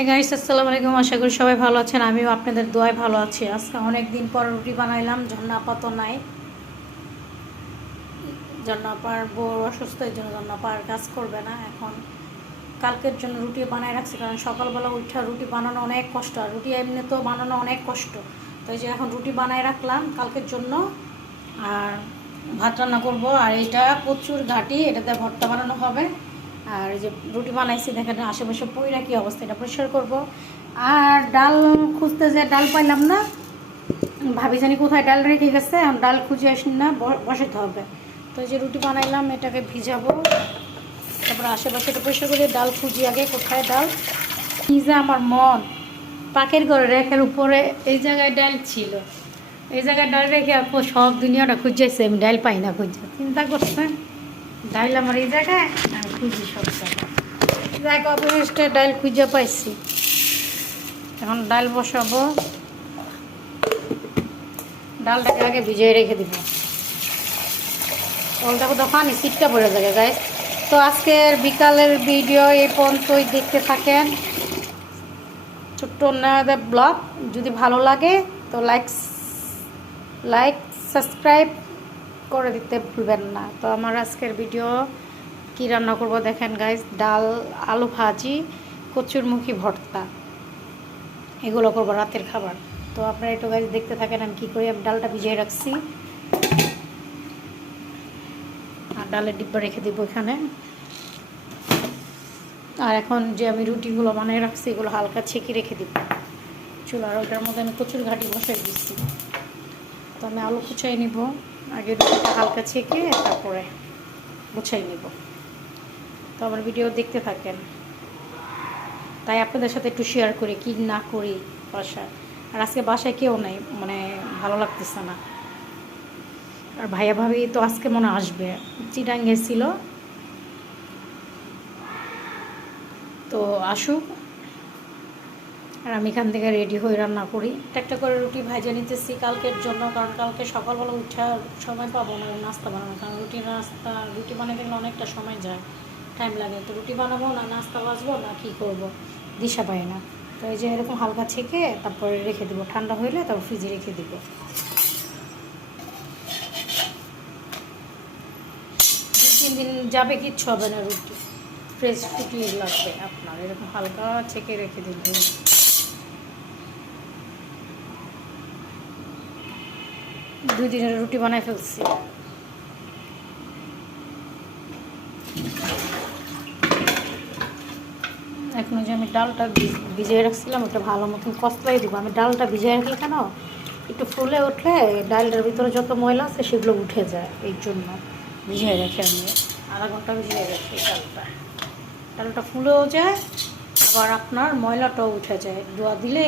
এই গাইস আসসালামু আলাইকুম, আশা করি সবাই ভালো আছেন। আমিও আপনাদের দোয়ায় ভালো আছি। আজকে অনেক দিন পর রুটি বানাইলাম। জন্য আপাতত নাই, জন্য আপার বউ অসুস্থ, এই জন্য আপার কাজ করবে না এখন। কালকের জন্য রুটি বানাই রাখছি, কারণ সকালবেলা উঠা রুটি বানানো অনেক কষ্ট, আর রুটি এমনি তো বানানো অনেক কষ্ট। তো এই যে এখন রুটি বানাই রাখলাম কালকের জন্য। আর ভাত রান্না করব, আর এটা কচুর ঘাটি, এটাতে ভর্তা বানানো হবে। আর এই যে রুটি বানাইছি দেখেন আশেপাশে পইরা কি অবস্থা, এটা পরিষ্কার করব। আর ডাল খুঁজতে যে ডাল পাইলাম না, ভাবি জানি কোথায় ডাল রেখে গেছে, এখন ডাল খুঁজে আসি না, বসাতে হবে। তো এই যে রুটি বানাইলাম, এটাকে ভিজাবো, তারপরে আশেপাশে এটা পরিষ্কার করে ডাল খুঁজি আগে কোথায় ডাল। কি যে আমার মন, পাকের ঘরে রেখার উপরে এই জায়গায় ডাল ছিল, এই জায়গায় ডাল রেখে সব দুনিয়াটা খুঁজেছে, আমি ডাল পাই না, খুঁজে চিন্তা করছেন। ডাল আমার এই জায়গায়, আমি খুঁজি সব জায়গায়, যাই অবশেষে ডাল খুঁজে পাইছি। এখন ডাল বসাবো, ডালটাকে আগে ভিজিয়ে রেখে দিব। ওলটাকে দোকানে সিটটা পড়ে যাবে গাইস। তো আজকের বিকালের ভিডিও এই পর্যন্তই, দেখতে থাকেন। ছোট্ট অন্যদের ব্লগ যদি ভালো লাগে তো লাইক সাবস্ক্রাইব করে দিতে ভুলবেন না। তো আমার আজকের ভিডিও কি রান্না করব দেখেন গাইস, ডাল, আলু ভাজি, কচুরমুখী ভর্তা, এগুলো করবো রাতের খাবার। তো আপনারা একটু গাইস দেখতে থাকেন আমি কী করি। আমি ডালটা ভিজিয়ে রাখছি, আর ডালের ডিব্বা রেখে দিব এখানে। আর এখন যে আমি রুটিগুলো বানিয়ে রাখছি এগুলো হালকা ছেঁকে রেখে দিব চুলার, ওইটার মধ্যে আমি কচুর ঘাটি বসাই দিচ্ছি। তো আমি আলু কুচাই নিব, আগে রুটিটা হালকা ছেঁকে তারপরে গুছাই নিব। তো আমার ভিডিও দেখতে থাকেন, তাই আপনাদের সাথে একটু শেয়ার করি কি না করি বাসায়। আর আজকে বাসায় কেউ নেই, মানে ভালো লাগতেছে না। আর ভাইয়া ভাবি তো আজকে মনে আসবে, চিটাং গেছিল, তো আসুক। আর আমি এখান থেকে রেডি হয়ে রান্না করি, একটা করে রুটি ভাজা নিতেছি কালকের জন্য, কারণ কালকে সকালবেলা উঠার সময় পাবো না নাস্তা বানানো, কারণ রুটি বানাতে গেলে অনেকটা সময় যায়, টাইম লাগে। তো রুটি বানাবো না নাস্তা বাজবো না কী করব, দিশা পাই না। তো এই যে এরকম হালকা ছেঁকে তারপরে রেখে দেবো, ঠান্ডা হইলে তারপর ফ্রিজে রেখে দেবো। 2-3 দিন যাবে, কিচ্ছু হবে না, রুটি ফ্রেশ রুটি লাগবে আপনার, এরকম হালকা ছেঁকে রেখে দিন। 2 দিনের রুটি বানাই ফেলছি। এখন যে আমি ডালটা ভিজিয়ে রাখছিলাম ওটা ভালো মতন কষলাই দিব। আমি ডালটা ভিজিয়ে রাখলে কেন, একটু ফুলে উঠলে ডালটার ভিতরে যত ময়লা আছে সেগুলো উঠে যায়, এই জন্য ভিজিয়ে রাখি আমি। আধা ঘন্টা ভিজিয়ে রাখি ডালটা ফুলেও যায়, আবার আপনার ময়লাটাও উঠে যায়। ধোয়া দিলে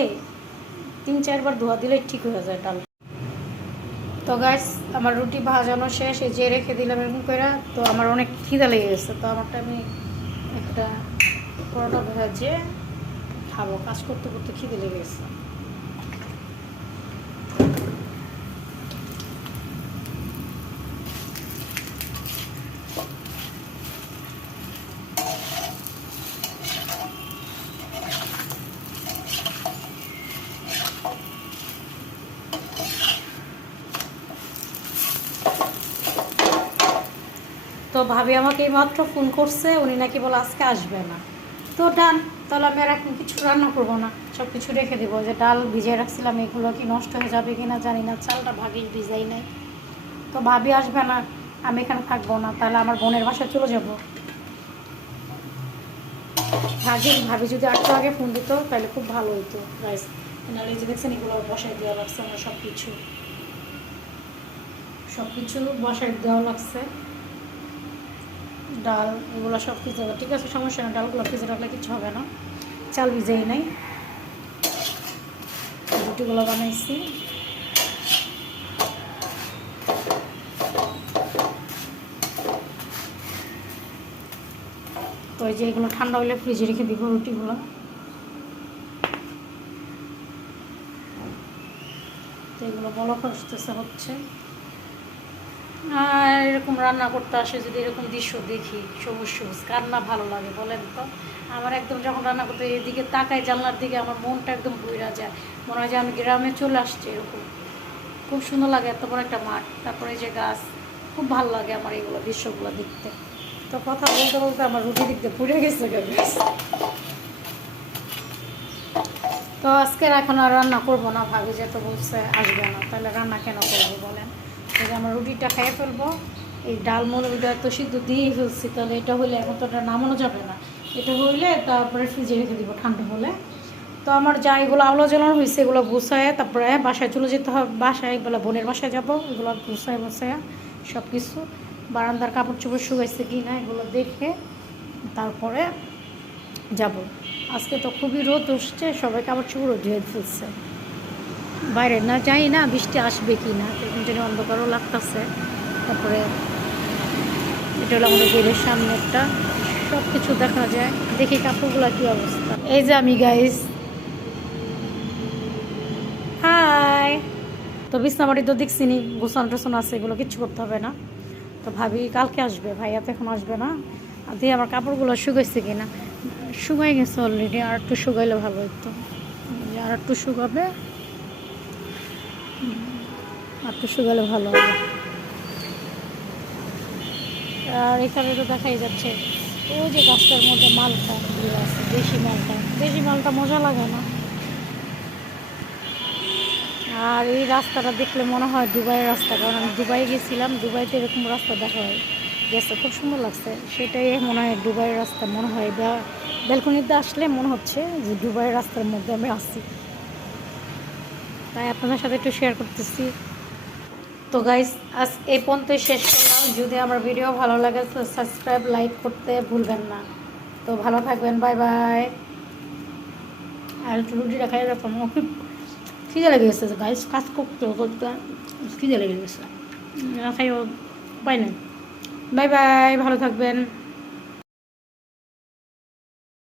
3-4 বার ধোয়া দিলে ঠিক হয়ে যায় ডাল। তো গাইস আমার রুটি ভাজানো শেষ, এই যে রেখে দিলাম এরকম করে। তো আমার অনেক খিদা লেগে গেছে, তো আমারটা আমি একটা পরোটা ভেজে খাবো, কাজ করতে করতে খিদে লেগে গেছে। তো ভাবি আমাকে এই মাত্র ফোন করছে, উনি নাকি বলে আজকে আসবে না। তো ডান, তাহলে আমি আর এখন কিছু রান্না করবো না, সব কিছু রেখে দেবো। যে ডাল ভিজিয়ে রাখছিলাম এগুলো কি নষ্ট হয়ে যাবে কি না জানি না, চালটা ভাগিস ভিজাই নাই। তো ভাবি আসবে না, আমি এখানে থাকবো না, তাহলে আমার বোনের বাসায় চলে যাব। ভাবি যদি একটু আগে ফোন দিত তাহলে খুব ভালো হতো গাইস। নাহলে যে দেখছেন এগুলো বসায় দেওয়া লাগছে, আমার সব কিছু বসায় দেওয়া লাগছে। ডাল এগুলো সব ফ্রিজে, ঠিক আছে সমস্যা না, ডালগুলো ফ্রিজে রাখলে কিছু হবে না। চাল ভিজেই নাই, রুটিগুলো বানাইছি। তো এই যে এগুলো ঠান্ডা হলে ফ্রিজে রেখে দিব রুটিগুলো। তো এগুলো বলক আসতেছে হচ্ছে, আর এরকম রান্না করতে আসে যদি এরকম দৃশ্য দেখি সবুজ সবুজ কার না ভালো লাগে বলেন তো। আমার একদম যখন রান্না করতে এদিকে তাকাই জানলার দিকে আমার মনটা একদম ভুইরা যায়, মনে হয় যে আমি গ্রামে চলে আসছি এরকম। খুব সুন্দর লাগে, এত বড় একটা মাঠ, তারপরে যে গাছ, খুব ভালো লাগে আমার এইগুলো দৃশ্যগুলো দেখতে। তো কথা বলতে বলতে আমার রুটি দেখতে পুড়ে গেছে গাছ। তো আজকে এখন আর রান্না করবো না, ভাবি যে তো বলছে আসবে না, তাহলে রান্না কেন করবো বলেন। তাহলে আমরা রুটিটা খেয়ে ফেলবো। এই ডালমুল ওইটা তো সিদ্ধ দিয়েই ফেলছি, তাহলে এটা হইলে এখন তো এটা নামানো যাবে না। এটা হইলে তারপরে ফ্রিজে রেখে দিব ঠান্ডা হলে। তো আমার যা এগুলো আলো জ্বালানো হয়েছে এগুলো গুছায় তারপরে বাসায় চলে যেতে হবে, বাসায় এগুলো বোনের বাসায় যাবো, এগুলো গুছায় বসায় সব কিছু, বারান্দার কাপড় চোপড় শুকাইছে কি না এগুলো দেখে তারপরে যাব। আজকে তো খুবই রোদ উঠছে, সবাই কাপড় চোপড় ধুয়ে ফেলছে, বাইরে না যাই না বৃষ্টি আসবে কি না, এখন যেন অন্ধকারও লাগতেছে। তারপরে এটা হলো আমাদের গেটের সামনে একটা, সব কিছু দেখা যায়, দেখি কাপড়গুলো কী অবস্থা। এই যে আমি গাইস, হাই। তো বিছনাবাড়ি তো দেখছি নি, গোছানো টোছানো আছে, এগুলো কিচ্ছু করতে হবে না। তো ভাবি কালকে আসবে, ভাইয়া তো এখন আসবে না। আর দিয়ে আমার কাপড়গুলো শুকাইছে কিনা, শুকাই গেছে অলরেডি, আর একটু শুকাইলে ভালো হতো, আর একটু শুকাবে, আর একটু শুকালে ভালো হবে। আর এখানে তো দেখাই যাচ্ছে ওই যে গাছটার মধ্যে মালটা দিয়ে আছে, দেশি মালটা মজা লাগে না। আর এই রাস্তাটা দেখলে মনে হয় দুবাইয়ের রাস্তা, কারণ আমি দুবাই গেছিলাম, দুবাইতে এরকম রাস্তা দেখা হয় গেছে, খুব সুন্দর লাগছে, সেটাই মনে হয় দুবাইয়ের রাস্তা মনে হয়। ব্যালকনিতে আসলে মনে হচ্ছে যে দুবাইয়ের রাস্তার মধ্যে আমি আসছি, তাই আপনাদের সাথে একটু শেয়ার করতেছি। তো গাইস আজ এই পর্যন্তই শেষ করলাম। যদি আমার ভিডিও ভালো লাগে তো সাবস্ক্রাইব লাইক করতে ভুলবেন না। তো ভালো থাকবেন, বাই বাই। আর একটু রুটিটা খাই রাখলাম, খুব খিদে লেগে গেছে গাইস, কাজ করতে করতে খিদে লেগে গেছে, খাইও উপায় নেই। বাই বাই, ভালো থাকবেন।